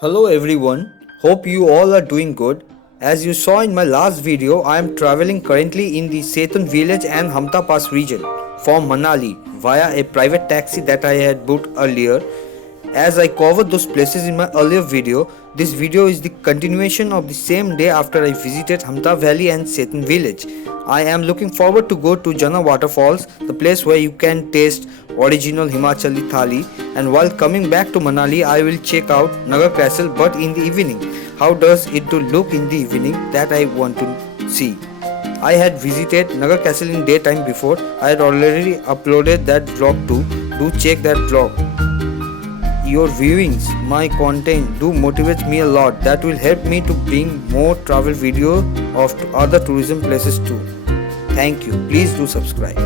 Hello everyone, hope you all are doing good. As you saw in my last video, I am traveling currently in the Sethan village and Hampta Pass region from Manali via a private taxi that I had booked earlier. As I covered those places in my earlier video, this video is the continuation of the same day after I visited Hampta Valley and Sethan village. I am looking forward to go to Jana Waterfalls, the place where you can taste original Himachali Thali, and while coming back to Manali I will check out Naggar Castle but in the evening. How does it do look in the evening? That I want to see. I had visited Naggar Castle in daytime before. I had already uploaded that vlog too. Do check that vlog. Your viewings, my content do motivates me a lot. That will help me to bring more travel video of other tourism places too. Thank you. Please do subscribe.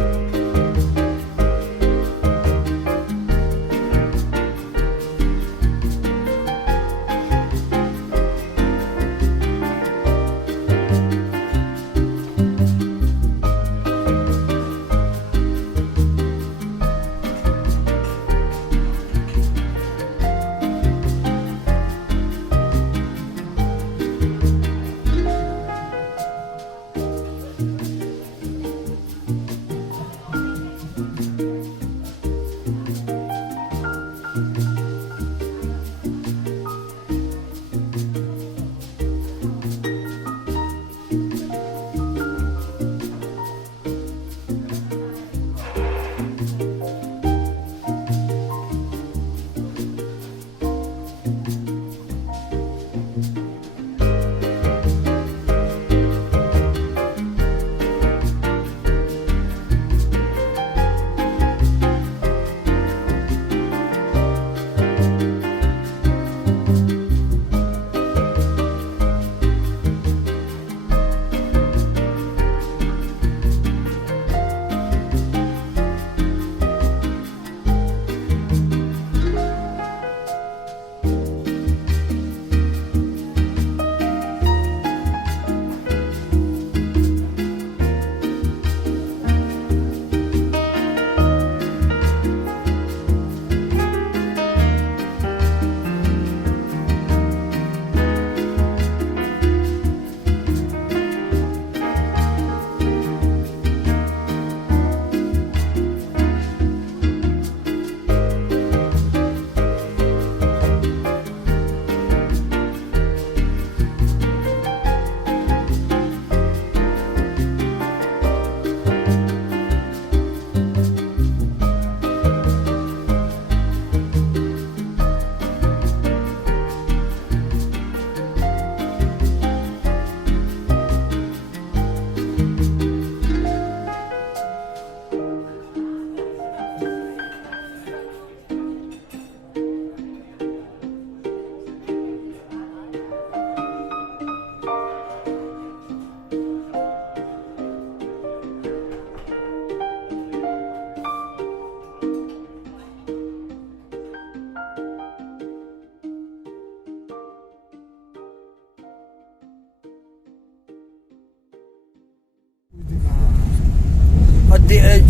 और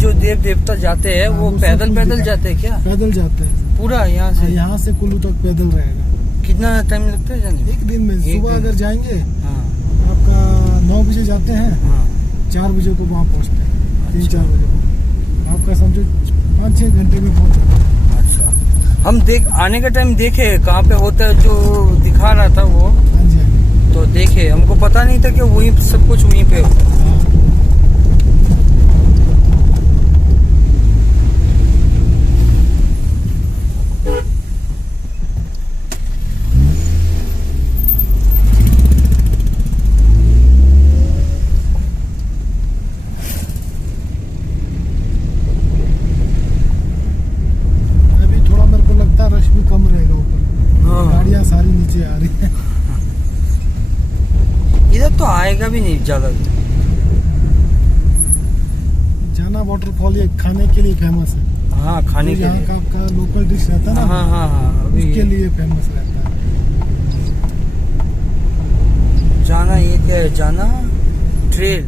जो देव देवता जाते हैं वो पैदल पैदल जाते हैं क्या? पैदल जाते हैं पूरा यहाँ से कुल्लू तक पैदल रहेगा। कितना टाइम लगता है जाने? एक दिन में सुबह अगर जाएंगे आपका 9 बजे जाते हैं, 4 बजे को वहाँ पहुँचते हैं, 3-4 बजे आपका समझो 5-6 घंटे में पहुँच जाते हैं। अच्छा, हम आने का टाइम देखे कहाँ पे होता है, जो दिखा रहा था वो। हाँ जी, तो देखे, हमको पता नहीं था कि वहीं सब कुछ वहीं पे होता है। रश भी कम रहेगा ऊपर, गाड़ियाँ सारी नीचे आ रही हैं। इधर तो आएगा भी नहीं ज्यादा। जाना वाटरफॉल ये खाने के लिए फेमस है। हाँ, खाने के यहाँ का आपका लोकल डिश रहता है ना। हाँ, उसके लिए फेमस रहता है। जाना ये क्या है? जाना trail.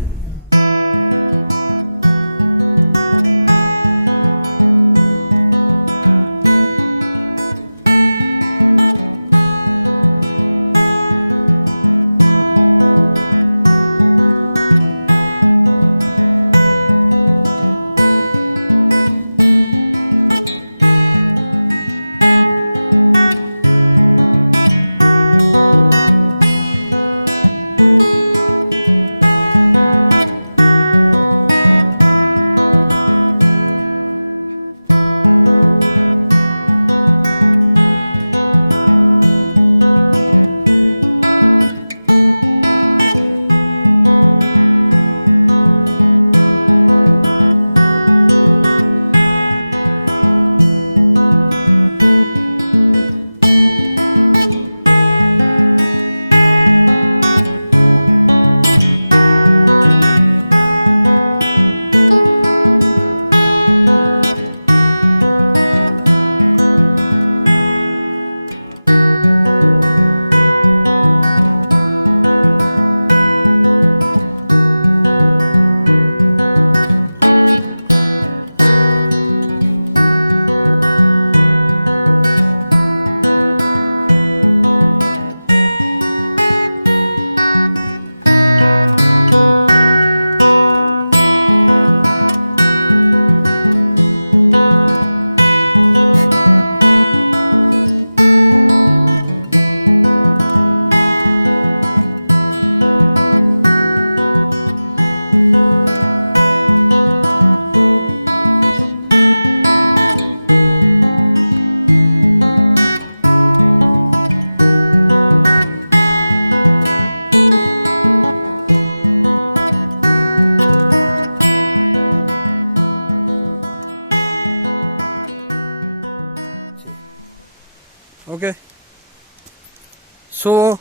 So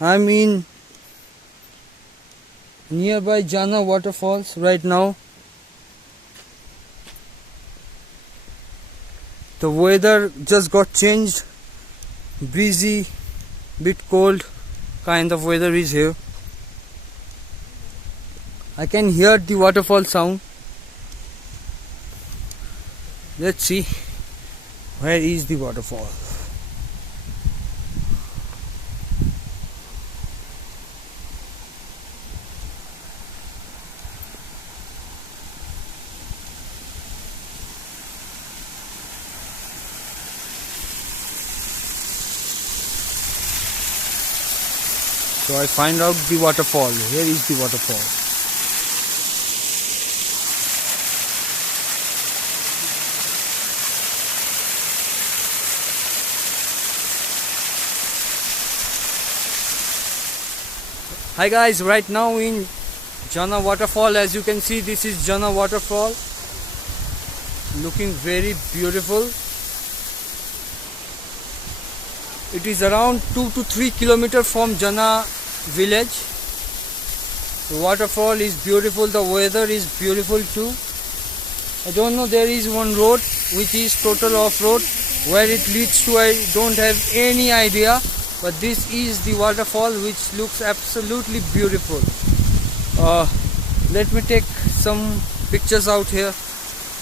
I'm in nearby Jana Waterfalls right now. The weather just got changed. Breezy, bit cold kind of weather is here. I can hear the waterfall sound. Let's see, where is the waterfall? So I find out the waterfall. Where is the waterfall? Hi guys, right now in Jana Waterfall. As you can see, this is Jana Waterfall. Looking very beautiful. It is around 2 to 3 kilometers from Jana village. The waterfall is beautiful. The weather is beautiful too. I don't know, there is one road which is total off-road. Where it leads to I don't have any idea. But this is the waterfall which looks absolutely beautiful. Let me take some pictures out here,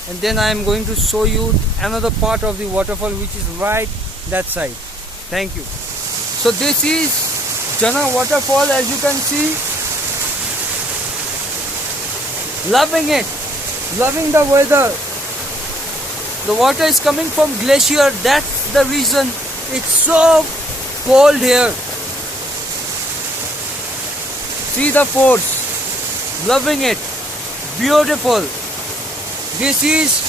and then I am going to show you another part of the waterfall which is right that side. Thank you. So this is Jana Waterfall, as you can see. Loving it. Loving the weather. The water is coming from glacier. That's the reason it's so cold here. See the force. Loving it. Beautiful. This is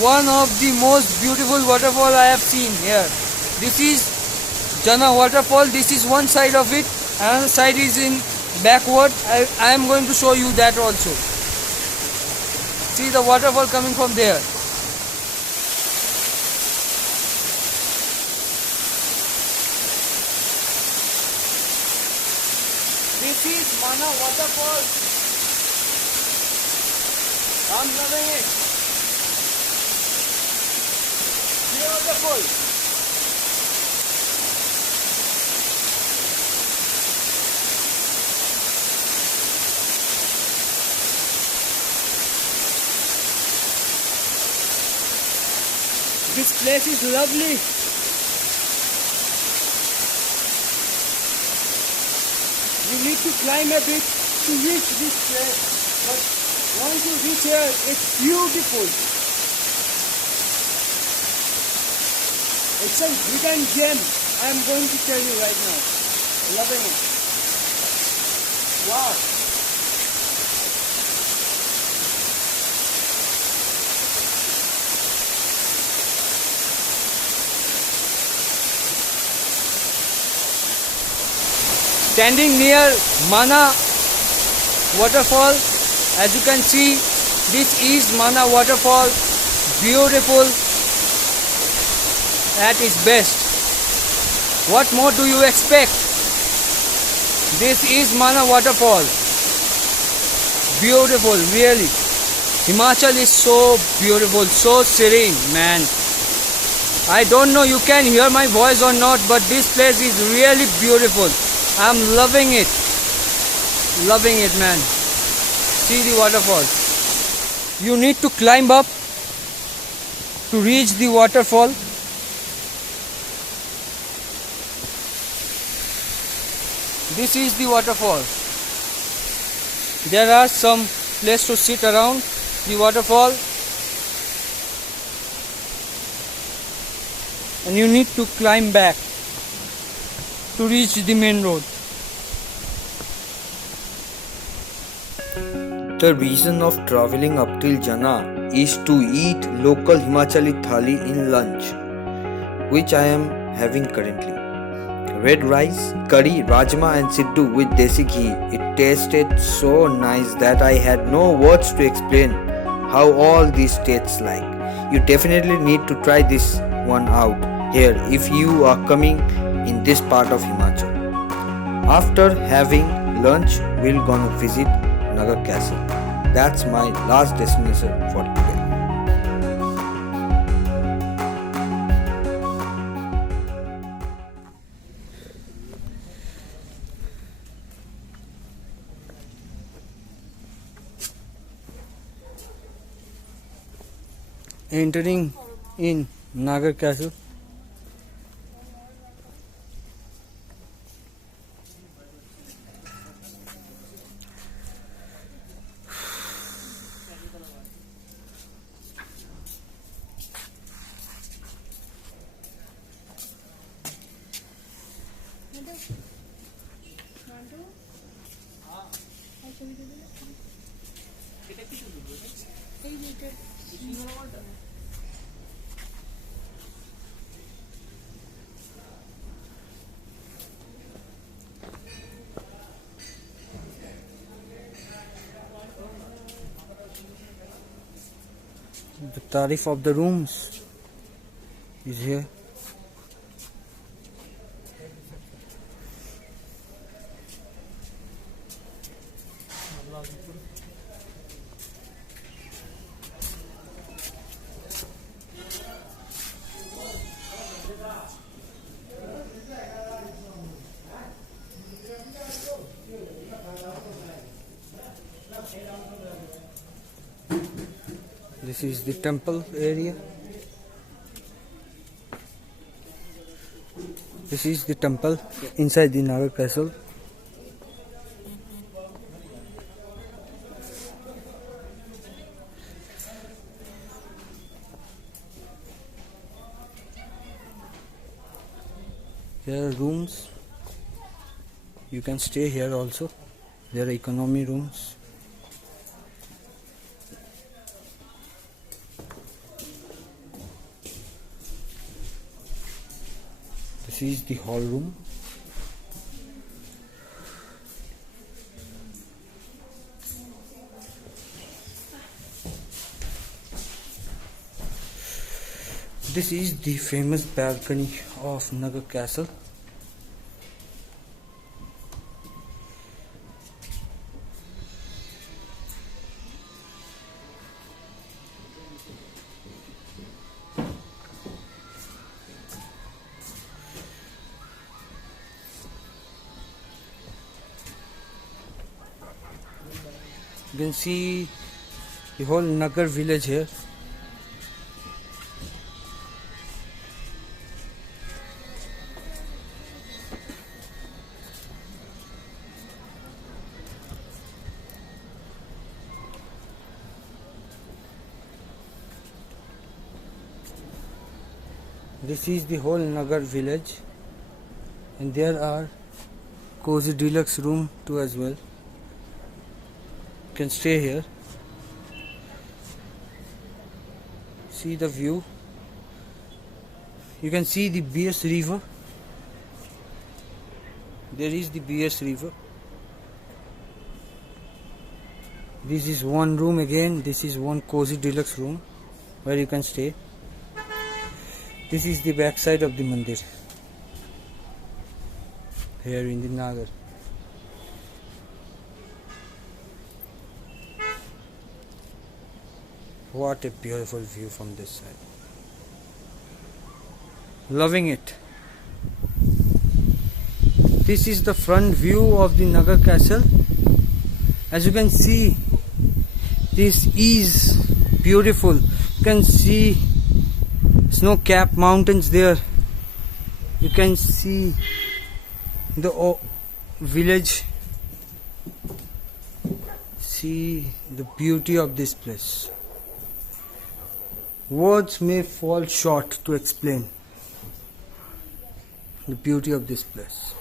one of the most beautiful waterfall I have seen here. This is Jana Waterfall. This is one side of it. Another side is in backward. I am going to show you that also. See the waterfall coming from there. This is Mana Waterfall. I'm loving it. Beautiful. This place is lovely. We need to climb a bit to reach this place, but once you reach here, it's beautiful. It's a hidden gem, I am going to tell you right now. Loving it. Wow. Standing near Mana Waterfall, as you can see, this is Mana Waterfall. Beautiful at its best. What more do you expect? This is Mana Waterfall. Beautiful, really. Himachal is so beautiful, so serene, man. I don't know you can hear my voice or not, but this place is really beautiful. I'm loving it. Loving it, man. See the waterfall. You need to climb up to reach the waterfall. This is the waterfall. There are some places to sit around the waterfall. And you need to climb back to reach the main road. The reason of traveling up till Jana is to eat local Himachali Thali in lunch, which I am having currently. Red rice, curry, rajma and siddu with desi ghee. It tasted so nice that I had no words to explain how all this tastes like. You definitely need to try this one out here if you are coming in this part of Himachal. After having lunch, we'll gonna visit Naggar Castle. That's my last destination for today. Entering in Naggar Castle. The tarif of the rooms is here. This is the temple area. This is the temple inside the Naggar Castle. There are rooms. You can stay here also. There are economy rooms. This is the hall room. This is the famous balcony of Naggar Castle. You can see the whole Naggar village here. This is the whole Naggar village, and there are cozy deluxe room too as well. You can stay here. See the view. You can see the BS river. There is the BS river. This is one room again. This is one cozy deluxe room where you can stay. This is the back side of the mandir here in the Naggar. What a beautiful view from this side. Loving it. This is the front view of the Naggar Castle. As you can see, this is beautiful. You can see snow-capped mountains there. You can see the village. See the beauty of this place. Words may fall short to explain the beauty of this place.